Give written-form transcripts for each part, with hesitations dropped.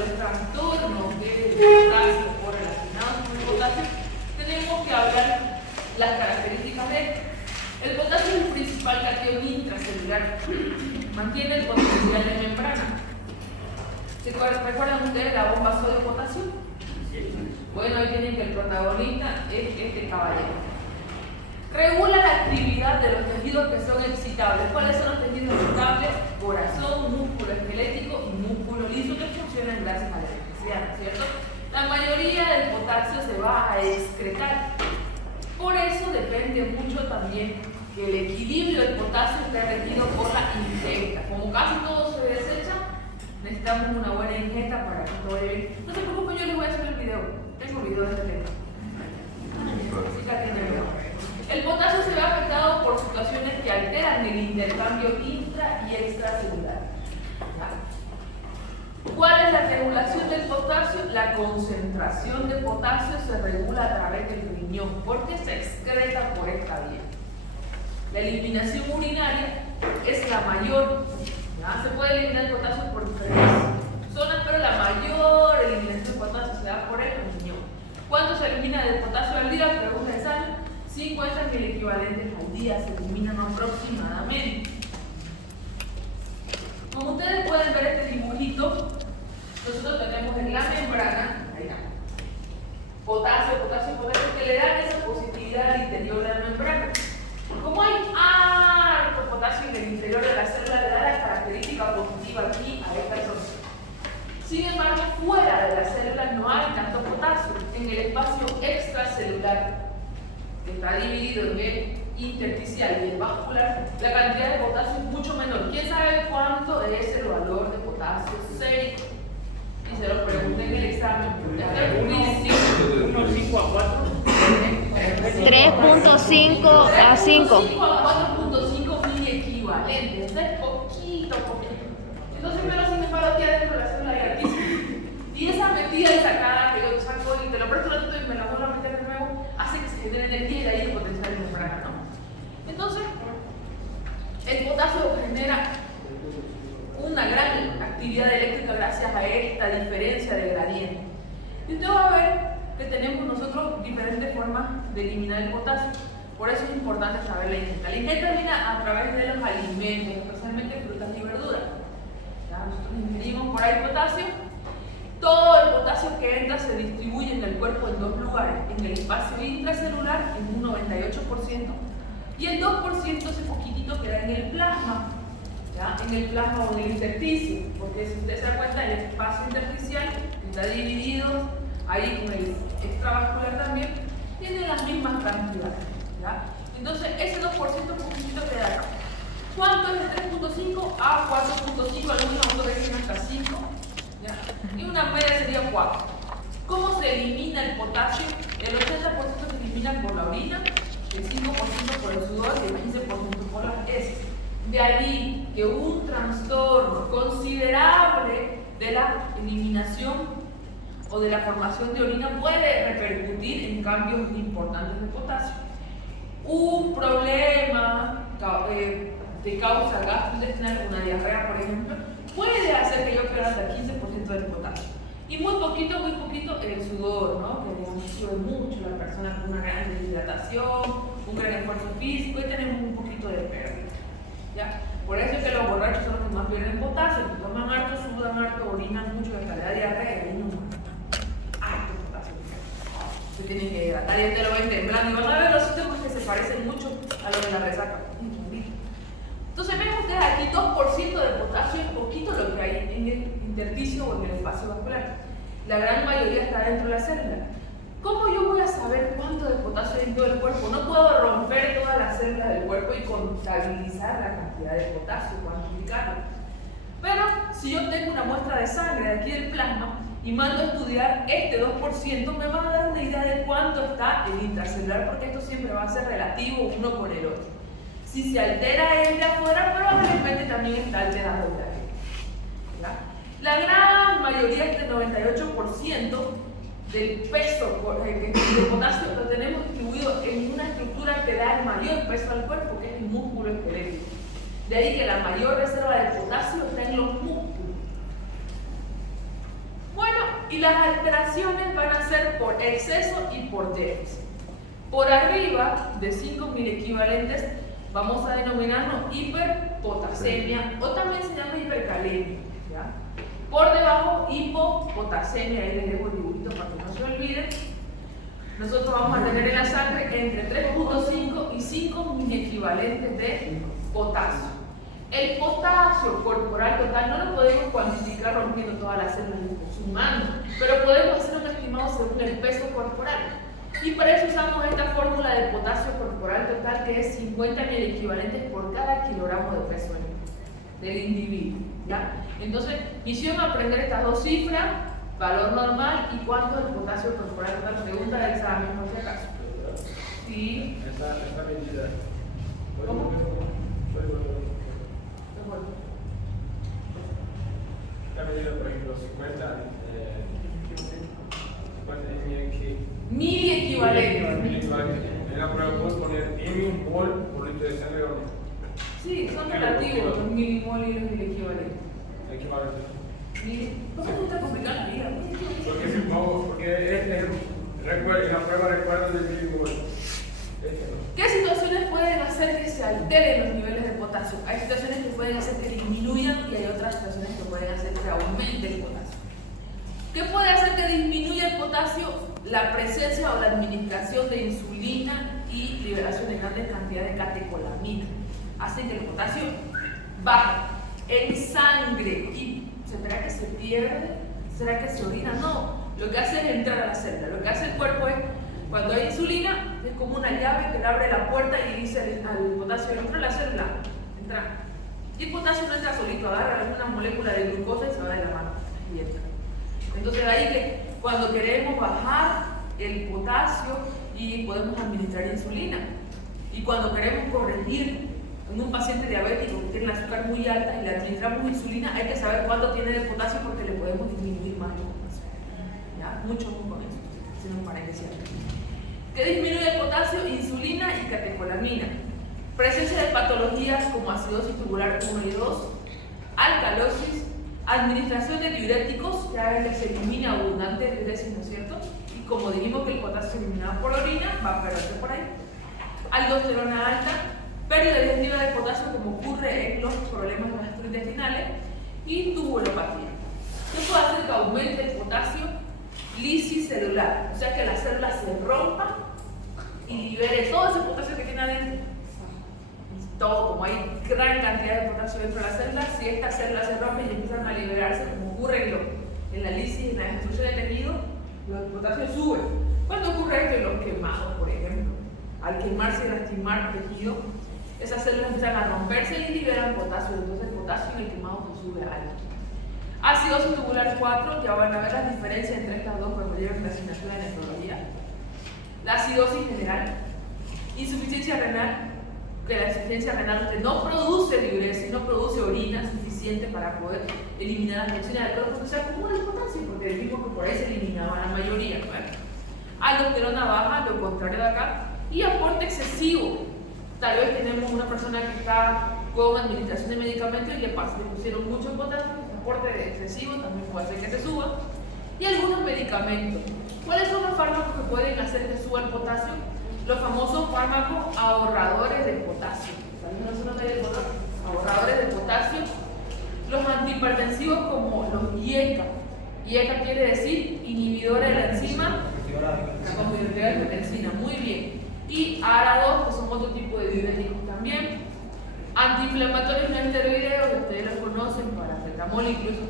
los trastornos de potasio o relacionados con el potasio, tenemos que hablar las características de esto. El potasio es el principal catión intracelular, mantiene el potencial de membrana. ¿Recuerdan ustedes la bomba sodio-potasio? Bueno, ahí tienen que el protagonista es este caballero. Regula la actividad de los tejidos que son excitables. ¿Cuáles son los tejidos excitables? Corazón, músculo esquelético y músculo liso, que funcionan gracias a la electricidad, ¿cierto? La mayoría del potasio se va a excretar. Por eso depende mucho también que el equilibrio del potasio esté regido por la ingesta. Como casi todo se desecha, necesitamos una buena ingesta para que todo vaya bien. No se preocupen, yo les voy a hacer el video. Tengo video de este tema. El potasio se ve afectado por situaciones que alteran el intercambio intra y extracelular. ¿Cuál es la regulación del potasio? La concentración de potasio se regula a través del riñón porque se excreta por esta vía. La eliminación urinaria es la mayor. ¿Ya? Se puede eliminar el potasio por diferentes zonas, pero la mayor eliminación de potasio se da por el riñón. ¿Cuánto se elimina del potasio al día? Pregunta de Sara. 50.000 equivalentes al día se eliminan aproximadamente. Como ustedes pueden ver este dibujito, nosotros tenemos en la membrana, ahí está, potasio, que le dan esa positividad al interior de la membrana. Como hay harto potasio en el interior de la célula, le da la característica positiva aquí a esta zona. Sin embargo, fuera de la célula no hay tanto potasio. En el espacio extracelular, que está dividido en el intersticial y el vascular, la cantidad de potasio es mucho menor. ¿Quién sabe cuánto es el valor de potasio sérico? Y se lo pregunté en el examen. 1,5 a 4. 3.5 a 5. 5 a 4.5 miliequivalentes. Esto es poquito. Entonces, pero sin embargo, aquí adentro de la célula hay altísimo. Y esa metida y sacada que yo saco y te lo presto y me la vuelvo a meter de nuevo, hace que se genere energía y de ahí el potencial de membrana, ¿no? Entonces, el potasio genera una gran actividad eléctrica gracias a esta diferencia de gradiente. Y usted va a ver que tenemos nosotros diferentes formas de eliminar el potasio. Por eso es importante saber la ingesta. La ingesta viene a través de los alimentos, especialmente frutas y verduras. ¿Ya? Nosotros ingerimos por ahí potasio. Todo el potasio que entra se distribuye en el cuerpo en dos lugares, en el espacio intracelular en un 98% y el 2% ese poquitito queda en el plasma, ¿ya? En el plasma o en el intersticio, porque si usted se da cuenta el espacio intersticial está dividido ahí con el extravascular también, tiene las mismas cantidades, ¿ya? Entonces ese 2% poquitito queda acá. ¿Cuánto es de 3.5 a 4.5? Algunos dicen hasta 5. ¿Ya? Y una media sería 4. ¿Cómo se elimina el potasio? El 80% se elimina por la orina, el 5% por el sudor y el 15% por las heces. De ahí que un trastorno considerable de la eliminación o de la formación de orina puede repercutir en cambios importantes de potasio. Un problema de causa gastrointestinal, una diarrea por ejemplo, puede hacer que yo pierda hasta el 15% del potasio. Y muy poquito el sudor, ¿no? Que sube mucho la persona con una gran deshidratación, un gran esfuerzo físico y tenemos un poquito de pérdida. ¿Ya? Por eso es que los borrachos son los que más pierden potasio, que toman harto, sudan harto, orinan mucho, de calidad de diarrea y no harto potasio. Se tienen que hidratar y este lo ven temblando y van a ver los síntomas que se parecen mucho a los de la resaca. Entonces ven ustedes aquí 2% de potasio es poquito lo que hay en el intersticio o en el espacio vascular. La gran mayoría está dentro de la célula. ¿Cómo yo voy a saber cuánto de potasio hay en todo el cuerpo? No puedo romper todas las células del cuerpo y contabilizar la cantidad de potasio, cuantificarla. Pero si yo tengo una muestra de sangre de aquí del plasma y mando a estudiar este 2%, me van a dar una idea de cuánto está el intracelular, porque esto siempre va a ser relativo uno con el otro. Si se altera el de afuera, probablemente también está alterado el de adentro. La gran mayoría, este 98% del peso de potasio lo tenemos distribuido en una estructura que da el mayor peso al cuerpo, que es el músculo esquelético. De ahí que la mayor reserva de potasio está en los músculos. Y las alteraciones van a ser por exceso y por déficit. Por arriba de 5.000 equivalentes vamos a denominarlo hiperpotasemia o también se llama hipercalemia. ¿Ya? Por debajo, hipopotasemia, ahí les dejo el dibujito para que no se olviden. Nosotros vamos a tener en la sangre entre 3.5 y 5.000 equivalentes de potasio. El potasio corporal total no lo podemos cuantificar rompiendo todas las células sumando, pero podemos hacer un estimado según el peso corporal. Y para eso usamos esta fórmula de potasio corporal total que es 50.000 equivalentes por cada kilogramo de peso del individuo. ¿Ya? Entonces, misión aprender estas dos cifras, valor normal y cuánto es el potasio corporal total. Pregunta del examen, por si acaso. Sí. Esta medida. ¿Cómo? Esta medida, por ejemplo, 50 1000 equivalentes. En la prueba puedes poner mol por litro de sangre o no. Sí, son relativos los milimol y los equivalentes. Equivalente. ¿Por qué te gusta complicar la vida? Porque en la prueba recuerdan del milimol. ¿Qué situaciones pueden hacer que se alteren los niveles de potasio? Hay situaciones que pueden hacer que disminuyan y hay otras situaciones que pueden hacer que aumente el potasio. ¿Qué puede hacer que disminuya el potasio? La presencia o la administración de insulina y liberación de grandes cantidades de catecolamina. Hace que el potasio baje en sangre. ¿Y será que se pierde? ¿Será que se orina? No. Lo que hace es entrar a la célula. Lo que hace el cuerpo es, cuando hay insulina, es como una llave que le abre la puerta y dice al potasio, entra a la célula, entra. Y el potasio no entra solito, agarra alguna molécula de glucosa y se va de la mano y entra. Entonces de ahí que cuando queremos bajar el potasio y podemos administrar insulina, y cuando queremos corregir en un paciente diabético que tiene el azúcar muy alta y le administramos insulina, hay que saber cuánto tiene de potasio porque le podemos disminuir más el potasio. ¿Ya? Mucho con eso, sin un paréntesis. ¿Qué disminuye el potasio? Insulina y catecolamina. Presencia de patologías como acidosis tubular 1 y 2, alcalosis, administración de diuréticos, que hagan que se elimine abundante diuresis, ¿no es cierto? Y como dijimos que el potasio se eliminaba por orina, va a perderse por ahí. Aldosterona alta, pérdida digestiva de potasio como ocurre en los problemas gastrointestinales y tubulopatía. ¿Qué puede hacer que aumente el potasio? Lisis celular, o sea que la célula se rompa y libere todo ese potasio que tiene adentro. Todo, como hay gran cantidad de potasio dentro de la célula, si estas células se rompen y empiezan a liberarse, como ocurre en la lisis y en la destrucción de tejido, los potasios suben. ¿Cuándo ocurre esto en los quemados, por ejemplo? Al quemarse y lastimar tejido, esas células empiezan a romperse y liberan potasio, entonces el potasio en el quemado se sube alto. Acidosis tubular 4, ya van a ver las diferencias entre estas dos cuando lleven la asignatura de nefrología. La acidosis general, insuficiencia renal, que la insuficiencia renal no produce diuresis, no produce orina suficiente para poder eliminar las toxinas del cuerpo, se acumula el potasio, porque dijimos que por ahí se eliminaba la mayoría, ¿no? Aldosterona baja, lo contrario de acá, y aporte excesivo. Tal vez tenemos una persona que está con administración de medicamentos y le pusieron mucho potasio, aporte excesivo también puede hacer que se suba, y algunos medicamentos. ¿Cuáles son los fármacos que pueden hacer que suba el potasio? Los famosos fármacos ahorradores de potasio. Ahorradores de potasio. Los antihipertensivos como los IECA. IECA quiere decir inhibidores de la enzima convertidora de angiotensina. Muy bien. Y ARA2, que son otro tipo de diuréticos también. Antiinflamatorios no esteroideos, ustedes los conocen, paracetamol, incluso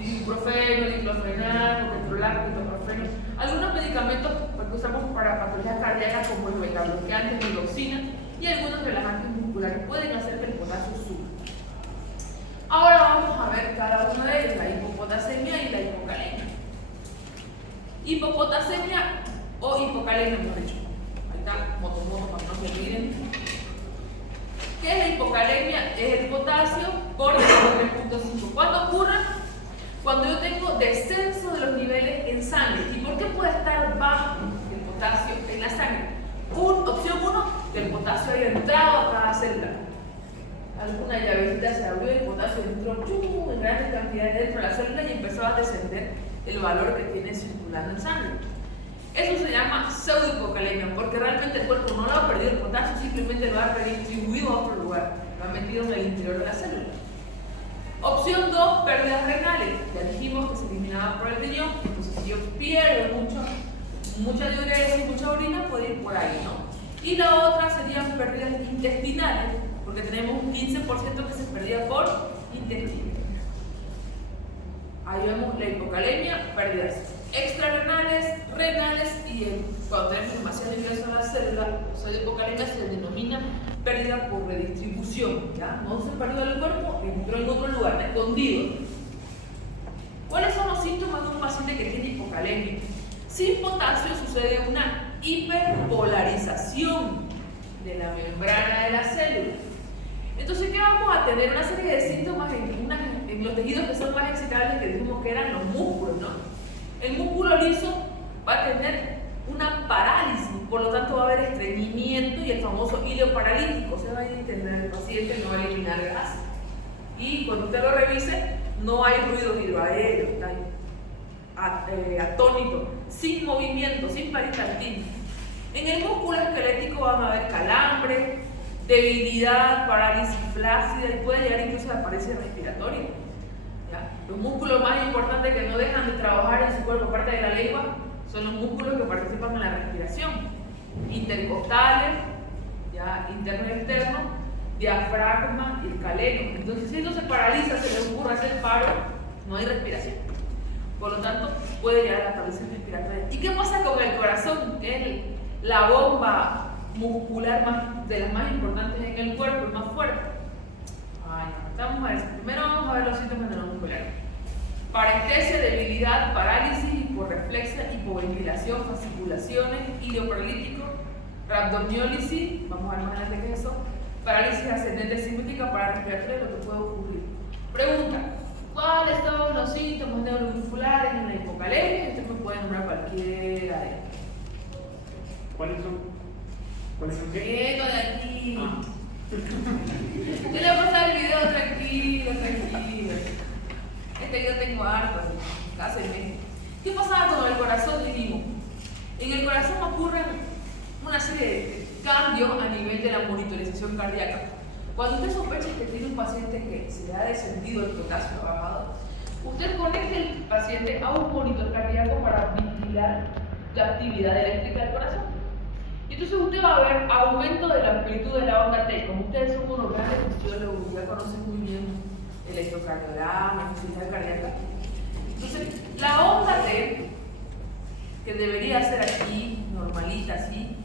ibuprofeno, diclofenac, ketorolac, ibuprofeno. Algunos medicamentos que usamos para patologías cardíacas como el betabloqueante, digoxina y algunos relajantes musculares pueden hacer que el potasio suba. Ahora vamos a ver cada una de ellas, la hipopotasemia y la hipocalemia. Hipopotasemia o hipocalemia, mejor dicho. Ahí está, moto para que no se olviden. ¿Qué es la hipocalemia? Es el potasio por debajo de 3.5. ¿Cuándo ocurre? Cuando yo tengo descenso de los niveles en sangre. ¿Y por qué puede estar bajo el potasio en la sangre? Opción 1, que el potasio haya entrado a cada célula. Alguna llavecita se abrió y el potasio entró en grandes cantidades dentro de la célula y empezó a descender el valor que tiene circulando en sangre. Eso se llama pseudohipocalemia, porque realmente el cuerpo no lo ha perdido el potasio, simplemente lo ha redistribuido a otro lugar, lo ha metido en el interior de la célula. Opción 2, pérdidas renales. Ya dijimos que se eliminaban por el riñón, entonces si yo pierdo mucha diuresis y mucha orina, puede ir por ahí, ¿no? Y la otra serían pérdidas intestinales, porque tenemos un 15% que se perdía por intestino. Ahí vemos la hipocalemia, pérdidas extrarrenales, renales y cuando tenemos demasiado ingreso a la célula, o sea, de hipocalemia se denomina pérdida por redistribución, ¿ya? No se perdió del cuerpo, entró en otro lugar, escondido. ¿Cuáles son los síntomas de un paciente que tiene hipocalemia? Sin potasio sucede una hiperpolarización de la membrana de la célula. Entonces, ¿qué vamos a tener? Una serie de síntomas en los tejidos que son más excitables, que dijimos que eran los músculos, ¿no? El músculo liso va a tener una parálisis, por lo tanto va a haber estreñimiento y el famoso hilo paralítico, se va a entender el paciente, no va a eliminar grasa. Y cuando usted lo revise, no hay ruido hidroaéreo, está atónito, sin movimiento, sin peristaltismo. En el músculo esquelético van a haber calambre, debilidad, parálisis flácida y puede llegar incluso a la parálisis respiratoria. ¿Ya? Los músculos más importantes que no dejan de trabajar en su cuerpo, aparte de la lengua, son los músculos que participan en la respiración. Intercostales, ¿ya? Interno y externo, diafragma y el caleno. Entonces, si esto se paraliza, se le ocurre hacer paro, no hay respiración. Por lo tanto, puede llegar a la parálisis respiratoria. ¿Y qué pasa con el corazón? Que es la bomba muscular de las más importantes en el cuerpo, es más fuerte. Vamos a ver. Primero vamos a ver los síntomas neuromusculares. Parestesia, debilidad, parálisis, hiporreflexia, hipoventilación, fasciculaciones, hilo paralítico, rhabdomiólisis, vamos a ver más adelante qué es eso, parálisis ascendente simétrica para respiratoria, lo que puede ocurrir. Pregunta, ¿cuáles son los síntomas neuromusculares en la hipocalemia? Usted me puede nombrar cualquiera de ellos. ¿Cuáles son? ¿Cuáles son qué? Vengo de aquí. Yo le voy a pasar el video tranquilo. Yo tengo harto, casi el mes. ¿Qué pasaba con el corazón? Dijimos, en el corazón ocurren una serie de cambios a nivel de la monitorización cardíaca. Cuando usted sospecha que tiene un paciente que se le ha descendido el potasio bajado, usted conecta el paciente a un monitor cardíaco para vigilar la actividad eléctrica del corazón. Y entonces usted va a ver aumento de la amplitud de la onda T. Como ustedes son unos grandes fisiólogos, ya conocen muy bien el electrocardiograma, fisiología cardíaca. Entonces, la onda T, que debería ser aquí, normalita, así,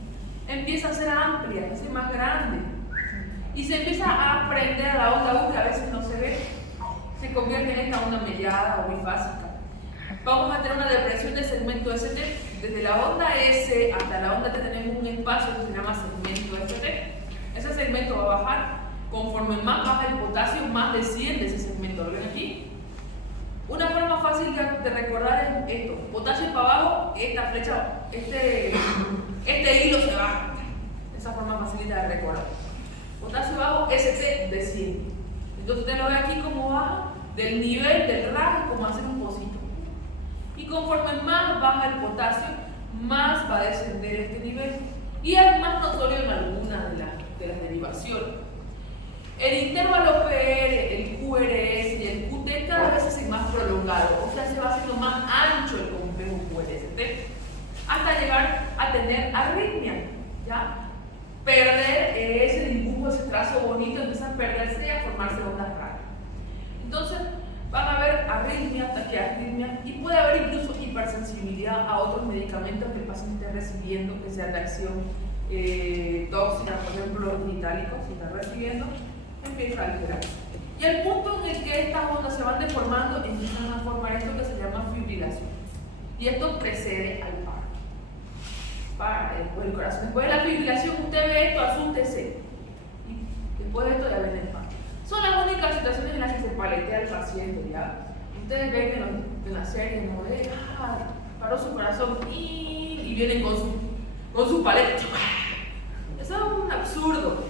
empieza a ser amplia, a ser más grande. Y se empieza a prender a la onda U, que a veces no se ve, se convierte en esta onda mediada o bifásica. Vamos a tener una depresión del segmento ST. Desde la onda S hasta la onda T tenemos un espacio que se llama segmento ST. Ese segmento va a bajar. Conforme más baja el potasio, más desciende ese segmento. ¿Lo ven aquí? Una forma fácil de recordar es esto. Potasio para abajo, esta flecha, este hilo se baja. Esa forma facilita de recordar. Potasio abajo, ST desciende. Entonces usted lo ve aquí como baja del nivel del rasgo, como hacer un pocito. Y conforme más baja el potasio, más va a descender este nivel. Y es más notorio en algunas de las derivaciones. El intervalo PR, el QRS y el QT cada vez se hace más prolongado, o sea, se va haciendo más ancho el complejo QRST, hasta llegar a tener arritmia, ¿ya? Perder ese dibujo, ese trazo bonito, empieza a perderse y a formarse ondas raras. Entonces, van a haber arritmia, taquiarritmia y puede haber incluso hipersensibilidad a otros medicamentos que el paciente esté recibiendo, que sean de acción tóxica, por ejemplo, los itálicos, si está recibiendo, empieza a alterarse. Y el punto en el que estas ondas se van deformando, empiezan a formar esto que se llama fibrilación. Y esto precede al paro. Para después el corazón. Después de la fibrilación, usted ve esto, asústese. Y después de esto ya ven el paro. Son las únicas situaciones en las que se paletea el paciente, ¿ya? Ustedes ven en la serie, ¿no? Paró su corazón y vienen con su paleta. Eso es un absurdo.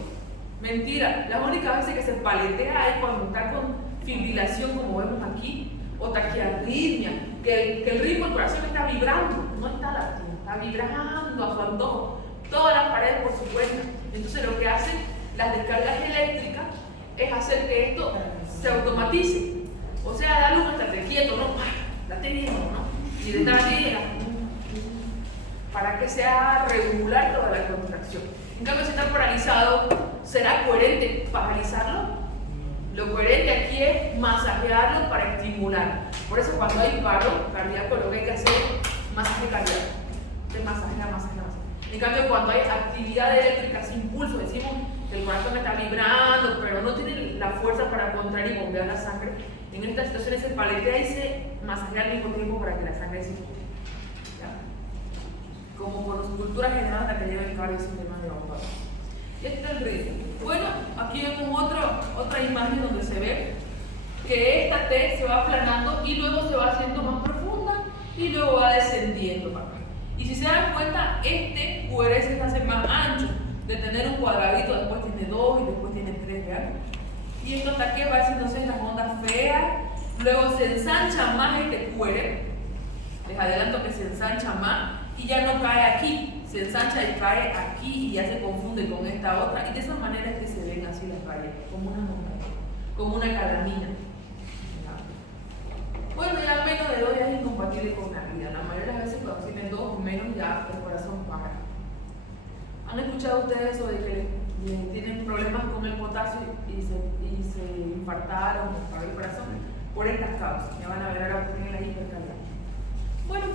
Mentira. Las únicas veces que se paletea es cuando está con fibrilación, como vemos aquí, o taquiarritmia. arritmia, que el ritmo del corazón está vibrando, no está latiendo, está vibrando a su antojo, todas las paredes por su cuenta. Entonces lo que hacen las descargas eléctricas es hacer que esto se automatice, o sea, da luz, estate quieto, no, date viendo, ¿no? Y de tal manera para que sea regular toda la contracción. En cambio, si está paralizado, ¿será coherente paralizarlo? Lo coherente aquí es masajearlo para estimular. Por eso cuando hay paro cardíaco lo que hay que hacer es masaje cardíaco. Te masajea. En cambio, cuando hay actividad eléctrica sin impulso, decimos que el corazón está vibrando, pero no tiene la fuerza para contraer y bombear la sangre. En estas situaciones se paletea y se masajea al mismo tiempo para que la sangre circule. Como por cultura general hasta que lleven varios sistemas de bombeo. Y este es el ritmo. Bueno, aquí vemos otra imagen donde se ve que esta T se va aplanando y luego se va haciendo más profunda y luego va descendiendo para acá. Y si se dan cuenta, este QRS se hace más ancho, de tener un cuadradito, después tiene 2 y después tiene 3, ¿verdad? Y esto hasta que va haciéndose en las ondas feas, luego se ensancha más este QR, les adelanto que se ensancha más y ya no cae aquí, se ensancha y cae aquí y ya se confunde con esta otra, y de esa manera es que se ven así las paredes, como una montaña, como una calamina. Bueno, ya menos de 2 ya es incompatible con la vida. La mayoría de las veces cuando tienen 2 o menos ya el corazón para. ¿Han escuchado ustedes eso de que tienen problemas con el potasio y se infartaron o paró el corazón? Por estas causas. Ya van a ver ahora por qué la hipercalemia. Bueno,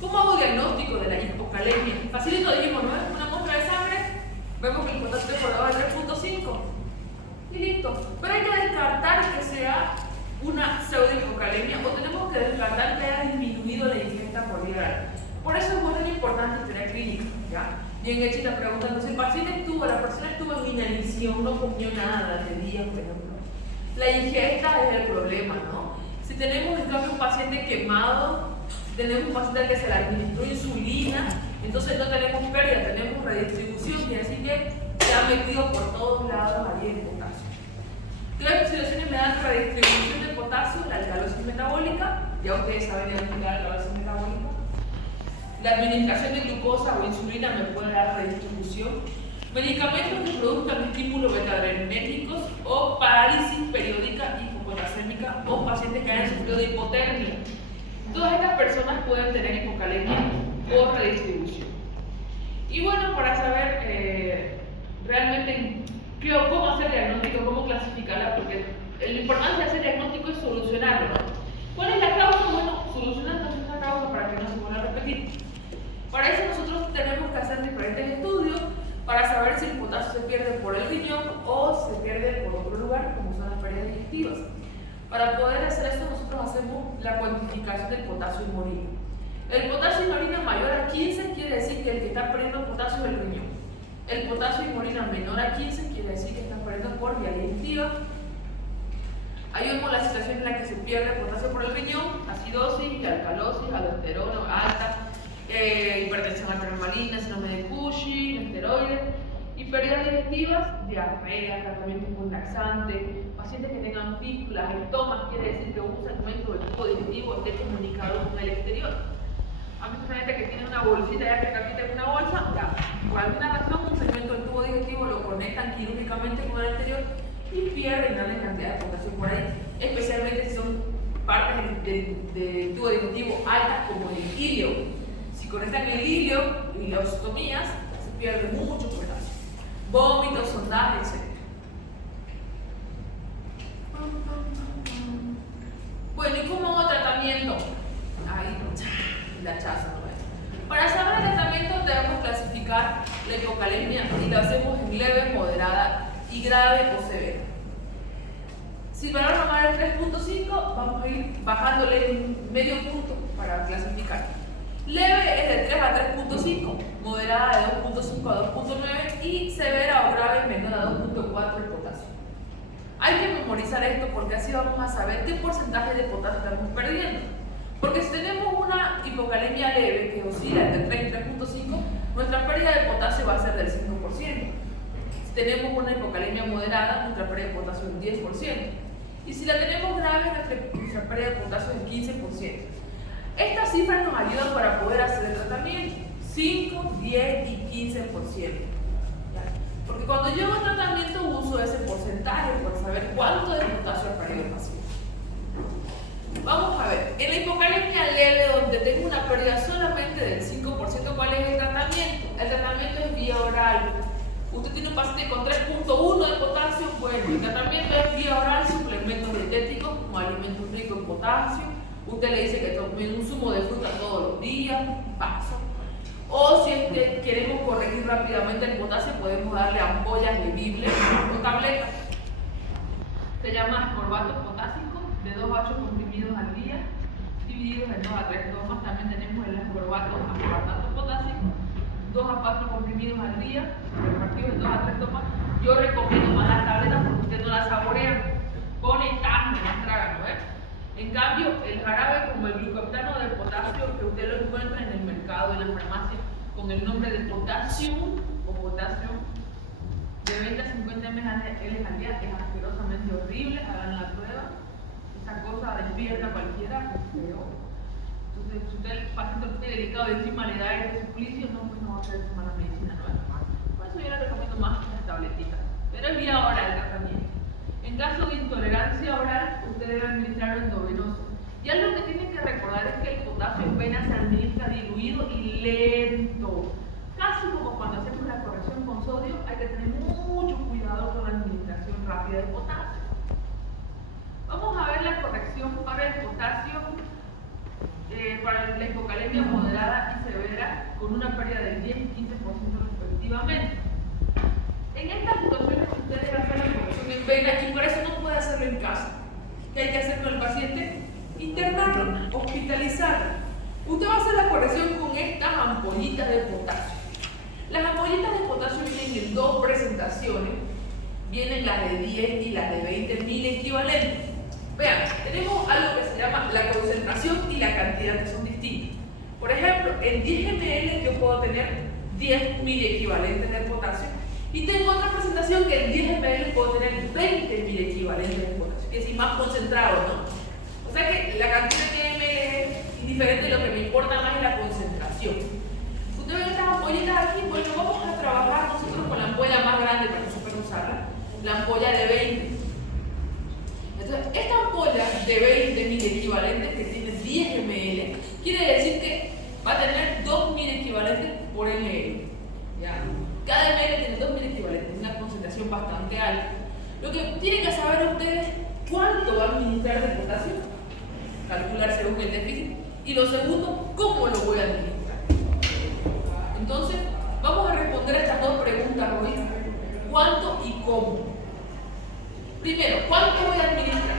¿cómo hago diagnóstico de la hipocalemia? Facilito dijimos, ¿no? Una muestra de sangre, vemos que el potasio está por debajo de 3.5 y listo. Pero hay que descartar que sea una pseudohipocalemia o tenemos que descartar que haya disminuido la ingesta por día. Por eso es muy importante tener clínica, ¿ya? Bien hechita preguntando si el paciente la persona estuvo en inanición, no comió nada de día, por ejemplo. La ingesta es el problema, ¿no? Si tenemos en cambio un paciente quemado, si tenemos un paciente al que se le administró insulina, entonces no tenemos pérdida, tenemos redistribución y así que se ha metido por todos lados ahí el potasio. ¿Qué situaciones me dan redistribución de potasio? La alcalosis metabólica, ya ustedes saben la alcalosis metabólica. La administración de glucosa o insulina me puede dar redistribución. Medicamentos que produzcan estímulos beta-adrenérgicos o parálisis periódica hipopotasémica o pacientes que hayan sufrido de hipotermia. Todas estas personas pueden tener hipocalemia o redistribución. Y bueno, para saber realmente cómo hacer diagnóstico, cómo clasificarla, porque la importancia de hacer diagnóstico es solucionarlo, ¿no? ¿Cuál es la causa? Bueno, solucionando esa causa para que no se vuelva a repetir. Para eso nosotros tenemos que hacer diferentes estudios para saber si el potasio se pierde por el riñón o se pierde por otro lugar, como son las paredes digestivas. Para poder hacer eso nosotros hacemos la cuantificación del potasio en orina. El potasio en orina mayor a 15 quiere decir que el que está perdiendo potasio es el riñón. El potasio en orina menor a 15 quiere decir que está perdiendo por vía digestiva. Ahí vemos la situación en la que se pierde potasio por el riñón: acidosis, alcalosis, aldosterona alta, hipertensión arterial maligna, síndrome de Cushing, esteroides, y pérdidas digestivas, diarrea, tratamiento con laxante, pacientes que tengan fístulas, estomas, quiere decir que un segmento del tubo digestivo esté comunicado con el exterior. A mucha gente que tiene una bolsita ya que aquí tengo una bolsa, ya, por alguna razón un segmento del tubo digestivo lo conectan quirúrgicamente con el exterior y pierden grandes cantidades de potasio por ahí, especialmente si son partes del tubo digestivo altas como el ilio. Si conectan el ilio, ileostomías, se pierde mucho potasio. Vómitos, sondaje, etc. Bueno, ¿y cómo hago tratamiento? Ahí, la chaza, ¿no? Para saber el tratamiento debemos clasificar la hipocalemia y la hacemos en leve, moderada y grave o severa. Si el valor normal es 3.5, vamos a ir bajándole un medio punto para clasificar. Leve es de 3 a 3.5, moderada de 2.5 a 2.9 y severa o grave menor a 2.4 el potasio. Hay que memorizar esto porque así vamos a saber qué porcentaje de potasio estamos perdiendo. Porque si tenemos una hipocalemia leve que oscila entre 3 y 3.5, nuestra pérdida de potasio va a ser del 5%. Si tenemos una hipocalemia moderada, nuestra pérdida de potasio es del 10%. y si la tenemos grave, nuestra pérdida de potasio es del 15%. Estas cifras nos ayudan para poder hacer el tratamiento: 5, 10 y 15%. ¿Ya? Porque cuando yo hago tratamiento uso ese porcentaje para saber cuánto de potasio ha perdido el paciente. Vamos a ver, en la hipocalemia leve, donde tengo una pérdida solamente del 5%, ¿cuál es el tratamiento? El tratamiento es vía oral. Usted tiene un paciente con 3.1 de potasio, bueno, el tratamiento es vía oral, suplementos dietéticos como alimentos ricos en potasio. Usted le dice que tome un zumo de fruta todos los días, paso. O si queremos corregir rápidamente el potasio, podemos darle ampollas bebibles o tabletas. Se llama ascorbato potásico, de 2 a 8 comprimidos al día, divididos en 2 a 3 tomas. También tenemos el ascorbato ascorbato potásico, 2 a 4 comprimidos al día, repartidos en 2 a 3 tomas. Yo recomiendo más las tabletas porque usted no las saborea, pone tan, más traga, ¿no es? En cambio, el jarabe como el glucoptano de potasio, que usted lo encuentra en el mercado, en la farmacia, con el nombre de potasio o potasio, de 20 a 50 ml al día, es asquerosamente horrible. Hagan la prueba. Esa cosa despierta a cualquiera, es feo. Entonces, si usted el paciente lo tiene delicado y encima le da este suplicio, no, pues no va a hacer mala medicina, ¿no? Por eso yo le recomiendo más las tabletitas. Pero es vía oral el tratamiento. En caso de intolerancia oral, usted debe administrar endovenoso. Y algo que tienen que recordar es que el potasio en vena se administra diluido y lento. Casi como cuando hacemos la corrección con sodio, hay que tener mucho cuidado con la administración rápida de potasio. Vamos a ver la corrección para el potasio, para la hipocalemia moderada y severa, con una pérdida del 10 y 15% respectivamente. En estas situaciones usted debe hacer la corrección en vena y por eso no puede hacerlo en casa. ¿Qué hay que hacer con el paciente? Internarlo, hospitalizarlo. Usted va a hacer la corrección con estas ampollitas de potasio. Las ampollitas de potasio vienen en 2 presentaciones. Vienen las de 10 y las de 20 mil equivalentes. Vean, tenemos algo que se llama la concentración y la cantidad, que son distintas. Por ejemplo, en 10 ml yo puedo tener 10.000 equivalentes de potasio, y tengo otra presentación que en 10 ml puedo tener 20.000 equivalentes de potasio, que es más concentrado, ¿no? O sea que la cantidad de ml es indiferente, lo que me importa más es la concentración. Ustedes ven estas ampollitas aquí. Bueno, vamos a trabajar nosotros con la ampolla más grande para que sepan usarla, la ampolla de 20. Entonces, esta ampolla de 20.000 equivalentes, que tiene 10 ml, quiere decir que va a tener 2.000 equivalentes por ml. ¿Ya? Cada ml tiene 2.000 equivalentes, una concentración bastante alta. Lo que tienen que saber ustedes es cuánto va a administrar de potasio, calcular según el déficit, y lo segundo, cómo lo voy a administrar. Entonces, vamos a responder estas 2 preguntas hoy: ¿cuánto y cómo? Primero, ¿cuánto voy a administrar?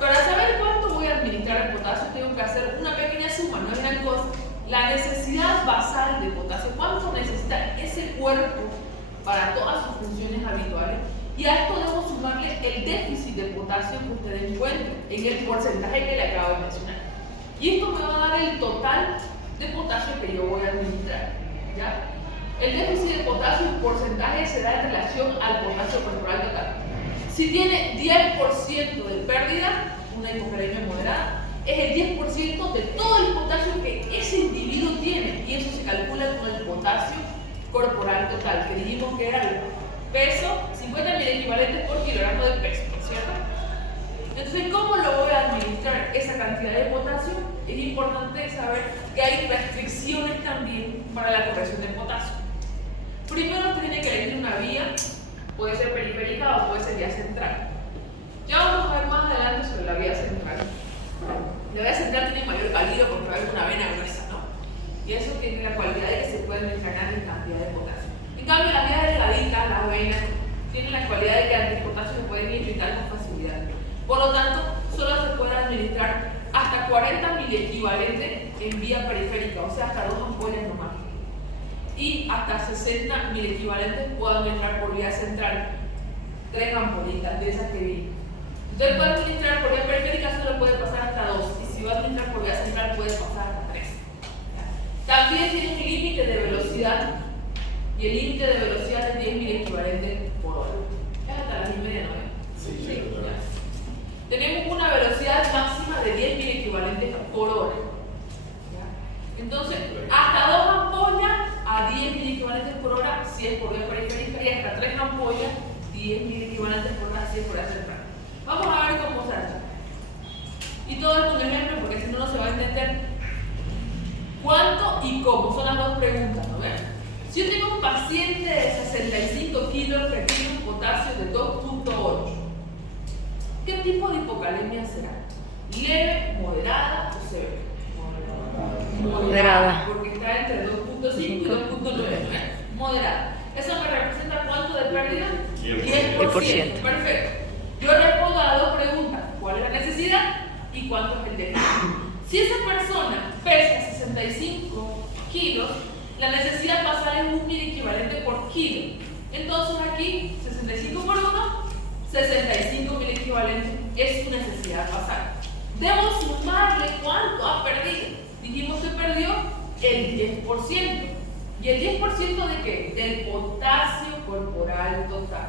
Para saber cuánto voy a administrar el potasio, tengo que hacer una pequeña suma, no es gran cosa. La necesidad basal de potasio, ¿cuánto necesita ese cuerpo para todas sus funciones habituales? Y a esto debo sumarle el déficit de potasio que ustedes encuentren en el porcentaje que le acabo de mencionar. Y esto me va a dar el total de potasio que yo voy a administrar. ¿Ya? El déficit de potasio en porcentaje se da en relación al potasio corporal total. Si tiene 10% de pérdida, una hipocalemia moderada, es el 10% de todo el potasio que ese individuo tiene, y eso se calcula con el potasio corporal total, que dijimos que era el peso, 50.000 equivalentes por kilogramo de peso, ¿cierto? Entonces, ¿cómo lo voy a administrar esa cantidad de potasio? Es importante saber que hay restricciones también para la corrección del potasio. Primero, tiene que elegir una vía, puede ser periférica o puede ser vía central. Ya vamos a ver más adelante sobre la vía central. La vía central tiene mayor calibre porque va a haber una vena gruesa, ¿no? Y eso tiene la cualidad de que se pueden entrenar en cantidad de potasio. En cambio, las vías delgaditas, las venas, tienen la cualidad de que el potasio se puede irritar con facilidad. Por lo tanto, solo se puede administrar hasta 40.000 equivalentes en vía periférica, o sea, hasta 2 ampollas nomás. Y hasta 60.000 equivalentes puedan entrar por vía central, 3 ampollitas de esas que vi. Entonces, puede administrar por vía periférica, solo puede pasar hasta 2, y si va a administrar por vía central, puede pasar hasta 3. También tiene un límite de velocidad, y el límite de velocidad es 10.000 equivalentes por hora. Es hasta las 10:30, ¿no? Sí, Sí, ya. 10.000 equivalentes por hora, 100 por hora central. Vamos a ver cómo se hace. Y todo esto es un ejemplo porque si no, no se va a entender cuánto y cómo. Son las dos preguntas, ¿no ven? Si yo tengo un paciente de 65 kilos que tiene un potasio de 2.8, ¿qué tipo de hipocalemia será? ¿Leve, moderada o severa? Moderada. Porque está entre 2.5 y 2.9, ¿no ven? Moderada. ¿Eso me representa cuánto de pérdida? 10%. Perfecto. Yo respondo a las dos preguntas. ¿Cuál es la necesidad y cuánto es el déficit? Si esa persona pesa 65 kilos, la necesidad basal es 1.000 equivalente por kilo. Entonces aquí, 65 por 1, 65.000 equivalentes es su necesidad basal. Debo sumarle cuánto ha perdido. Dijimos que perdió el 10%. ¿Y el 10% de qué? Del potasio corporal total.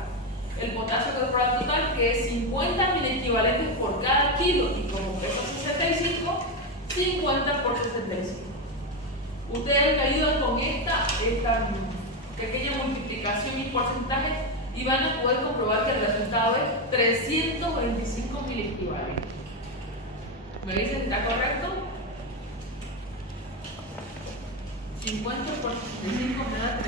El potasio corporal total, que es 50.000 equivalentes por cada kilo, y como pesa 65, 50 por 65. Ustedes me ayudan con esta pequeña multiplicación y porcentaje y van a poder comprobar que el resultado es 325.000 equivalentes. ¿Me dicen si está correcto? 50 por 65 me da 3.250.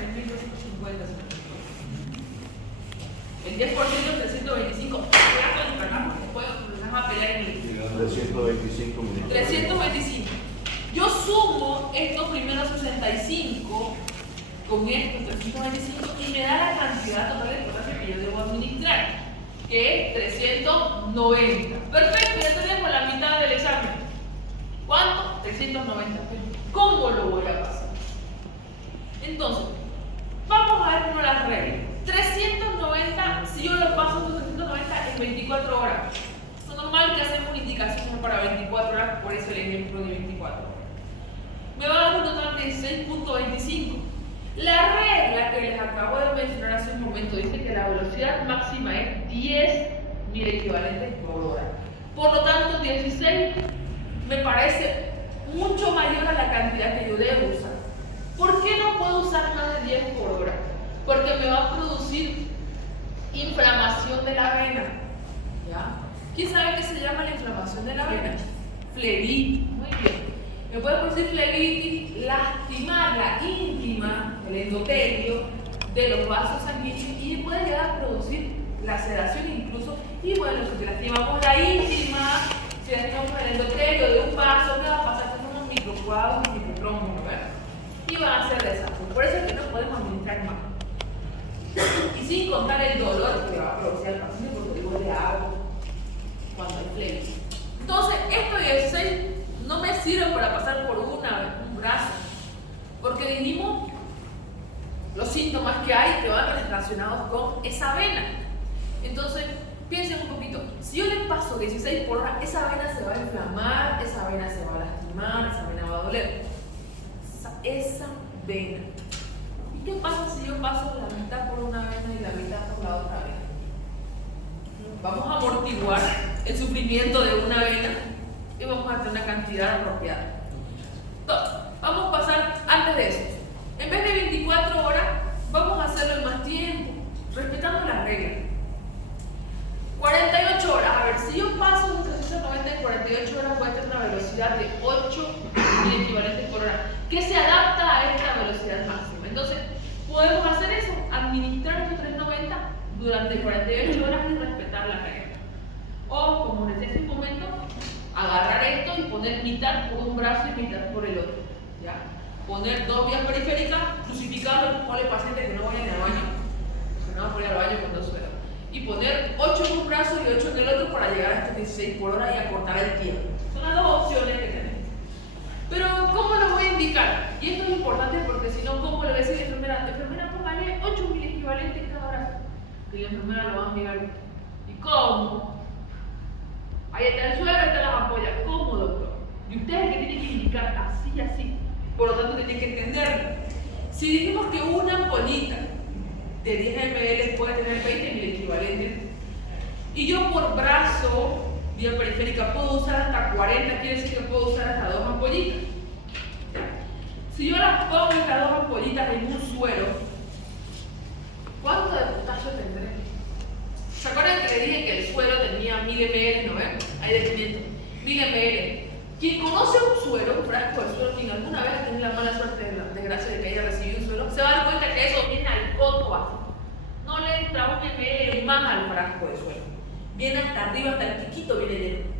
El 10% es 325. Después nos vamos a pelear en el 325 minutos. 325. Yo sumo estos primeros 65 con estos 325 y me da la cantidad total de potasio que yo debo administrar, que es 390. Perfecto, ya tenemos la mitad del examen. ¿Cuánto? 390. ¿Cómo lo voy a pasar? Entonces, vamos a ver primero las reglas. 390, si yo lo paso estos 390 en 24 horas. Es normal que hacemos indicaciones para 24 horas, por eso el ejemplo de 24 horas. Me va a dar un total de 16.25. La regla que les acabo de mencionar hace un momento dice que la velocidad máxima es 10.000 equivalentes por hora. Por lo tanto, 16 me parece mucho mayor a la cantidad que yo debo usar. ¿Por qué no puedo usar más de 10 por hora? Porque me va a producir inflamación de la vena. ¿Ya? ¿Quién sabe qué se llama la inflamación de la vena? Flebitis. Muy bien. Me puede producir flebitis, lastimar la íntima, el endotelio de los vasos sanguíneos y puede llegar a producir laceración incluso. Y bueno, si lastimamos la íntima, si lastimamos el endotelio de un vaso, ¿qué va a pasar? Son unos microcoágulos y microtrombos, ¿verdad? Y van a ser desastres. Por eso es que no podemos administrar más. Y sin contar el dolor que va a producir al paciente porque digo de agua cuando hay flebitis. Entonces, esto 16 no me sirve para pasar por un brazo, porque dijimos los síntomas que hay que van relacionados con esa vena. Entonces, piensen un poquito, si yo le paso 16 por hora, esa vena se va a inflamar, esa vena se va a lastimar, esa vena va a doler. Esa vena. ¿Y qué pasa si yo paso la mitad por una vena y la mitad por la otra vena? Vamos a amortiguar el sufrimiento de una vena y vamos a tener una cantidad apropiada. Entonces, vamos a pasar antes de eso. En vez de 24 horas, vamos a hacerlo en más tiempo, respetando las reglas. 48 horas. A ver, si yo paso de 390 en 48 horas, voy a tener una velocidad de 8.000 equivalentes por hora, que se adapta a esta velocidad máxima. Entonces, podemos hacer eso, administrar estos 390 durante 48 horas y respetar las reglas. O, como les decía hace un momento, agarrar esto y poner mitad por un brazo y mitad por el otro. ¿Ya? Poner dos vías periféricas, crucificarlo, ponle pacientes que no vayan al baño, porque no van a poner al baño cuando suena. Y poner 8 en un brazo y 8 en el otro para llegar a estos 16 por hora y acortar el tiempo. Son las dos opciones que tenemos. Pero, ¿cómo lo voy a indicar? Y esto es importante porque si no, ¿cómo le voy a decir a la enfermera? Enfermera, póngale 8.000 equivalentes en cada brazo. Que la enfermera lo va a mirar. ¿Y cómo? Ahí está el suelo, ahí están las ampollas. ¿Cómo, doctor? Y usted es el que tiene que indicar así y así. Por lo tanto, tiene que entenderlo. Si dijimos que una ampollita de 10 ml puede tener 20.000 equivalentes, y yo por brazo, vía periférica, puedo usar hasta 40, quiere decir que puedo usar hasta 2 ampollitas. Si yo las pongo estas 2 ampollitas en un suero, ¿cuánto de potasio tendré? dije que el suero tenía 1000 ml, ¿no ven? Ahí dependiendo. 1000 ml. Quien conoce un suero, un frasco de suero, quien alguna vez ha tenido la mala suerte, la desgracia de que haya recibido un suero, se va a dar cuenta que eso viene al coto así. No le entra un ml más al frasco de suero. Viene hasta arriba, hasta el chiquito viene lleno.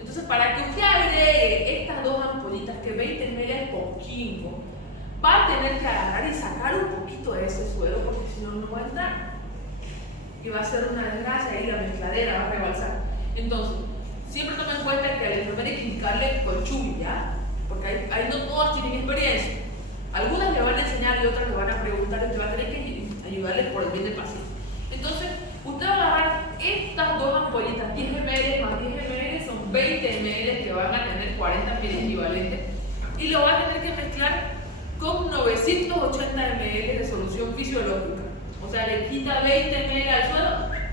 Entonces, para que usted agregue estas dos ampollitas, que 20 ml es poquito, va a tener que agarrar y sacar un poquito de ese suero, porque si no, no va a entrar. Y va a ser una desgracia y la mezcladera va a rebalsar. Entonces, siempre tomen en cuenta que al enfermero hay que indicarle colchugui, ¿ya? Porque ahí no todas tienen experiencia. Algunas le van a enseñar y otras le van a preguntar, y usted va a tener que ayudarle por el bien del paciente. Entonces, usted va a agarrar estas dos ampollitas, 10 ml más 10 ml son 20 ml que van a tener 40 ml equivalentes, y lo va a tener que mezclar con 980 ml de solución fisiológica. O sea, le quita 20 ml al suelo,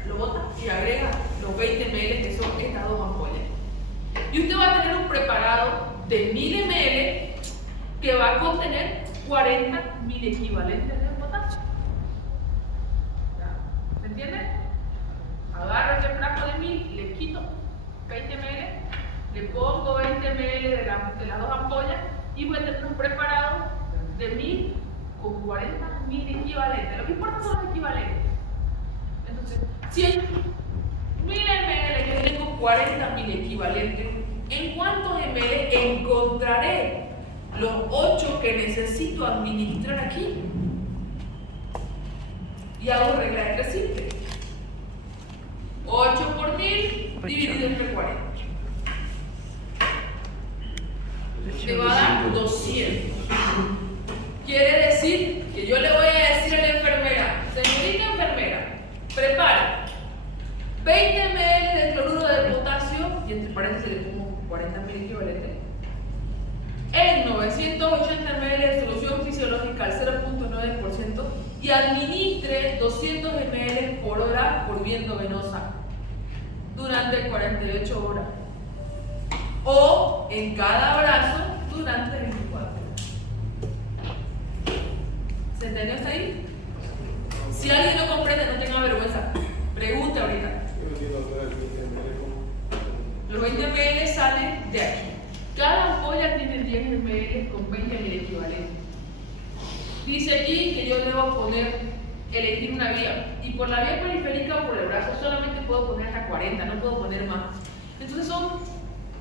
lo bota y agrega los 20 ml que son estas dos ampollas. Y usted va a tener un preparado de 1000 ml que va a contener 40 mil equivalentes de potasio. ¿Se entiende? Agarro ese frasco de 1000, le quito 20 ml, le pongo 20 ml de las dos ampollas y voy a tener un preparado de 1000 con 40 mil equivalentes. Lo que importa son los equivalentes. Entonces, 100 1000 ml que tengo 40 mil equivalentes, ¿en cuántos ml encontraré los 8 que necesito administrar aquí? Y hago regla de 3 simple. 8 por 1000 dividido entre 40. Me va a dar 200. Quiere decir que yo le voy a decir a la enfermera, señorita enfermera, prepare 20 ml de cloruro de potasio, y entre paréntesis le pongo 40 mil equivalentes, en 980 ml de solución fisiológica al 0.9% y administre 200 ml por hora por vía endovenosa durante 48 horas o en cada brazo durante 24 horas. ¿Se entendió hasta ahí? Si alguien no comprende, no tenga vergüenza, pregunte ahorita. Los 20 ml salen de aquí. Cada ampolla tiene 10 ml con 20 ml equivalentes. Dice aquí que yo debo elegir una vía, y por la vía periférica o por el brazo solamente puedo poner hasta 40, no puedo poner más. Entonces son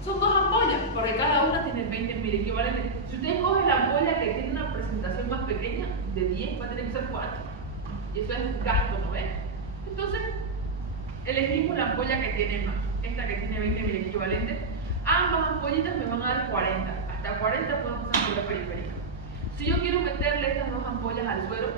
dos ampollas, porque cada una tiene 20 ml equivalentes. Si usted coge la ampolla que tiene una presentación más pequeña, de 10, va a tener que ser 4. Y eso es gasto, ¿no ves? Entonces, elegimos la ampolla que tiene más, esta que tiene 20 ml equivalentes. Ambas ampollitas me van a dar 40. Hasta 40 podemos usar ampolla periférica. Si yo quiero meterle estas dos ampollas al suero,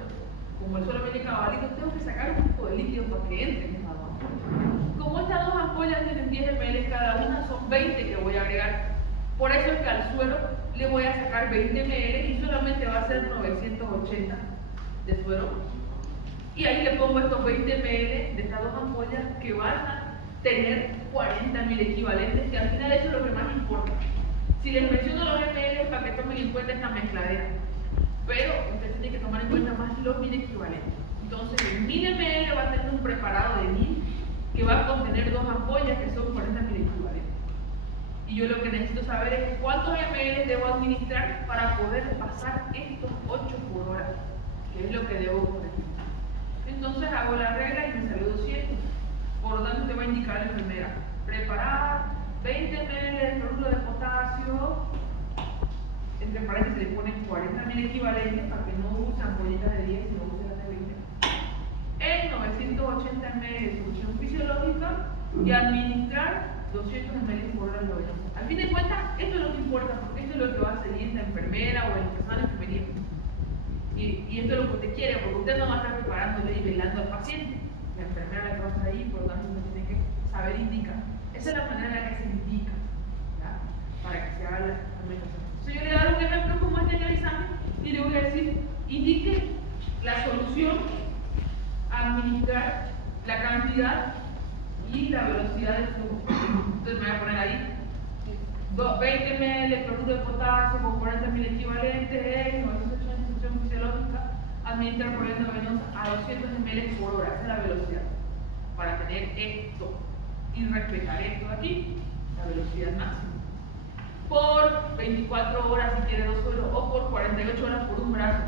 como el suero viene cabalito, tengo que sacar un poco de líquido para que entre en estas dos ampollas. Como estas dos ampollas tienen 10 ml cada una, son 20 que voy a agregar. Por eso es que al suero le voy a sacar 20 ml y solamente va a ser 980 de suero. Y ahí le pongo estos 20 ml de estas dos ampollas que van a tener 40 mil equivalentes, que al final eso es lo que más importa. Si les menciono los ml es para que tomen en cuenta esta mezcladera, pero usted tiene que tomar en cuenta más los 1000 equivalentes. Entonces, el 1000 ml va a tener un preparado de 1000 que va a contener dos ampollas que son 40 mil equivalentes. Y yo lo que necesito saber es cuántos ml debo administrar para poder pasar estos 8 por hora, que es lo que debo poner. Entonces hago la regla y me sale 200. Por lo tanto, te va a indicar la enfermera: preparar 20 ml de cloruro de potasio, entre paréntesis le ponen 40 mil equivalentes para que no use ampollitas de 10, sino use las de 20, en 980 ml de solución fisiológica y administrar 200 ml por hora endovenosa. Al fin de cuentas, esto es lo que importa, porque esto es lo que va a seguir la enfermera o el personal de enfermería. Y esto es lo que usted quiere, porque usted no va a estar preparándole y velando al paciente. La enfermera le va a estar ahí, por lo tanto, usted tiene que saber indicar. Esa es la manera en la que se indica, ¿ya? Para que se haga la medicación. Entonces, yo le voy a dar un ejemplo como este en el examen y le voy a decir: indique la solución, administrar la cantidad y la velocidad del flujo. Entonces, me voy a poner ahí 20 ml de cloruro de potasio con 40 mil equivalentes en 980 de solución fisiológica, administrar por vía endovenosa a 200 ml por hora. Esa es la velocidad. para tener esto y respetar esto de aquí, la velocidad máxima. Por 24 horas si quiere 2 suelos o por 48 horas por un brazo.